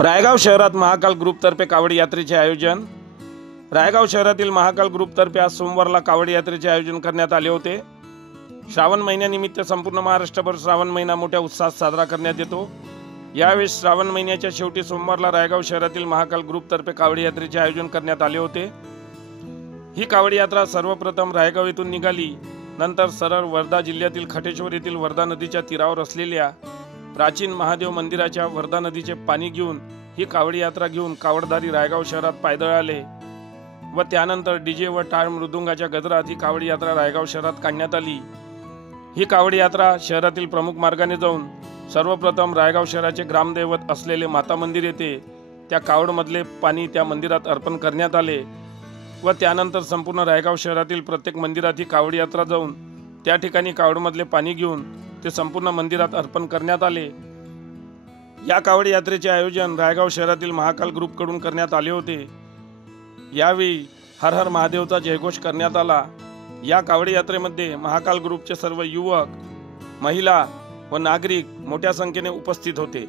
रायगाव शहरात महाकाल ग्रुपतर्फे कावड यात्रेचे आयोजन। रायगाव शहरातील महाकाल ग्रुपतर्फे आज सोमवारला कावड यात्रेचे आयोजन करण्यात आले होते। श्रावण महिन्यानिमित्त संपूर्ण महाराष्ट्रभर श्रावण महिना मोठ्या उत्साहात साजरा करण्यात येतो। यावेळी श्रावण महिन्याच्या शेवटी सोमवारला रायगाव शहरातील महाकाल ग्रुपतर्फे कावड यात्रेचे आयोजन करण्यात आले होते। ही कावड यात्रा सर्वप्रथम रायगाव येथून निघाली, नंतर सरळ वर्धा जिल्ह्यातील खटेश्वर येथील वर्धा नदीच्या तीरावर असलेल्या प्राचीन महादेव मंदिराच्या वर्धा नदीचे पाणी घेऊन ही कावडी यात्रा घेऊन कावडधारी रायगाव शहरात पायदळ आले व त्यानंतर डीजे व टाळ मृदुंगाच्या गजरात ही कावडी यात्रा रायगाव शहरात काढण्यात आली। ही कावडी यात्रा शहरातील प्रमुख मार्गाने जाऊन सर्वप्रथम रायगाव शहराचे ग्रामदैवत असलेले माता मंदिर येथे त्या कावडमधले पाणी त्या मंदिरात अर्पण करण्यात आले व त्यानंतर संपूर्ण रायगाव शहरातील प्रत्येक मंदिरात ही कावडी यात्रा जाऊन त्या ठिकाणी कावडमधले पाणी घेऊन ते संपूर्ण मंदिरात अर्पण करण्यात आले। या कावडी यात्रेचे आयोजन रायगाव शहरातील महाकाल ग्रुप कडून करण्यात आले होते। यावेळी हर हर महादेवचा जयघोष करण्यात आला। या कावडी यात्रेमध्ये महाकाल ग्रुपचे सर्व युवक, महिला व नागरिक मोठ्या संख्येने उपस्थित होते।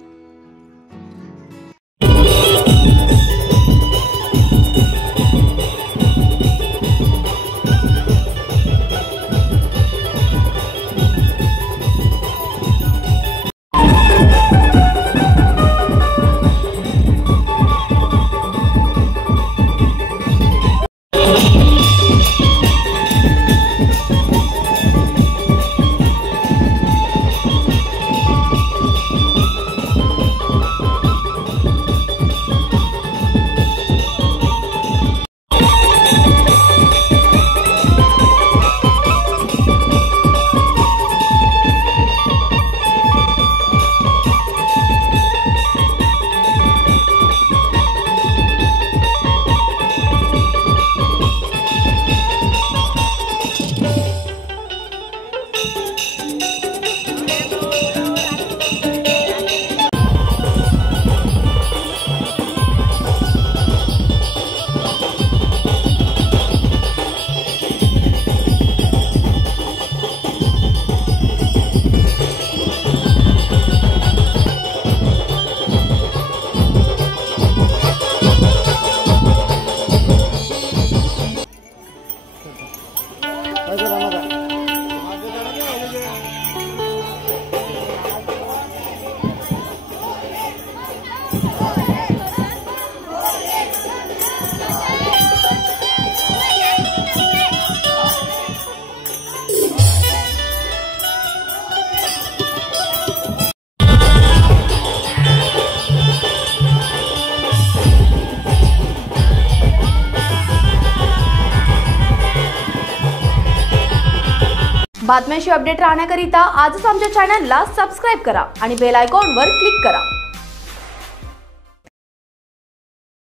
बातम्यांशी अपडेट राहण्याकरिता आजच आमच्या चॅनलला सबस्क्राइब करा आणि बेल आयकॉनवर क्लिक करा।